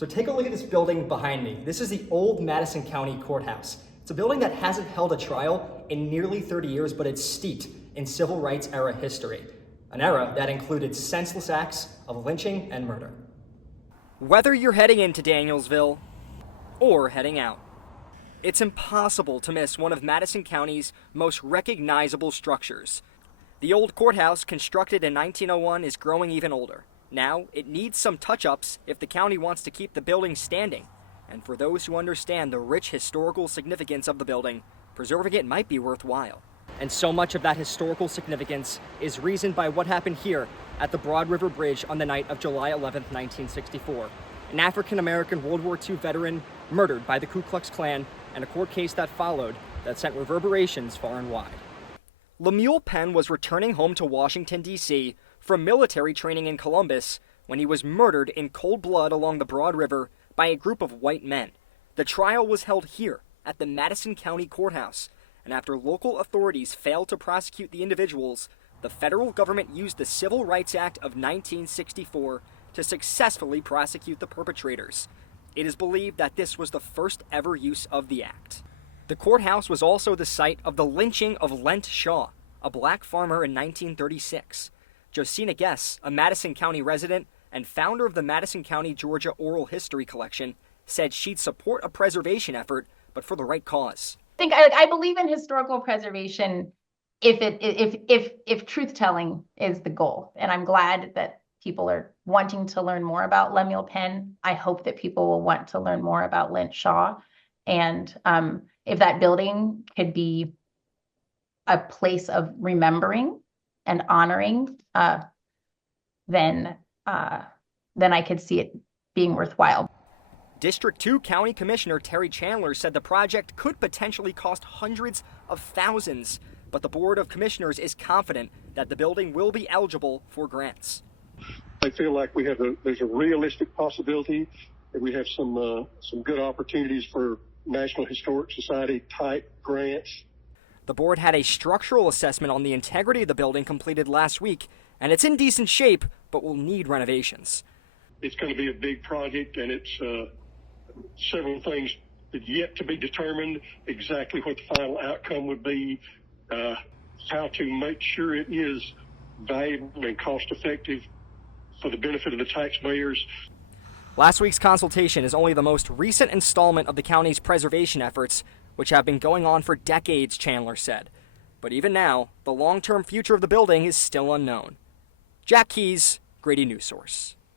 So take a look at this building behind me. This is the old Madison County Courthouse. It's a building that hasn't held a trial in nearly 30 years, but it's steeped in civil rights era history, an era that included senseless acts of lynching and murder. Whether you're heading into Danielsville or heading out, it's impossible to miss one of Madison County's most recognizable structures. The old courthouse, constructed in 1901, is growing even older. Now, it needs some touch-ups if the county wants to keep the building standing. And for those who understand the rich historical significance of the building, preserving it might be worthwhile. And so much of that historical significance is reasoned by what happened here at the Broad River Bridge on the night of July 11, 1964. An African-American World War II veteran murdered by the Ku Klux Klan, and a court case that followed that sent reverberations far and wide. Lemuel Penn was returning home to Washington, D.C. from military training in Columbus when he was murdered in cold blood along the Broad River by a group of white men. The trial was held here at the Madison County Courthouse, and after local authorities failed to prosecute the individuals, the federal government used the Civil Rights Act of 1964 to successfully prosecute the perpetrators. It is believed that this was the first ever use of the act. The courthouse was also the site of the lynching of Lent Shaw, a black farmer in 1936. Josina Guess, a Madison County resident and founder of the Madison County, Georgia Oral History Collection, said she'd support a preservation effort, but for the right cause. I believe in historical preservation if truth telling is the goal, and I'm glad that people are wanting to learn more about Lemuel Penn. I hope that people will want to learn more about Lent Shaw, and if that building could be a place of remembering and honoring, then I could see it being worthwhile. District 2 County Commissioner Terry Chandler said the project could potentially cost hundreds of thousands, but the Board of Commissioners is confident that the building will be eligible for grants. I feel like there's a realistic possibility that we have some good opportunities for National Historic Society type grants. The board had a structural assessment on the integrity of the building completed last week, and it's in decent shape, but will need renovations. It's going to be a big project, and it's several things that yet to be determined exactly what the final outcome would be, how to make sure it is valuable and cost effective for the benefit of the taxpayers. Last week's consultation is only the most recent installment of the county's preservation efforts, which have been going on for decades, Chandler said. But even now, the long-term future of the building is still unknown. Jack Keys, Grady News Source.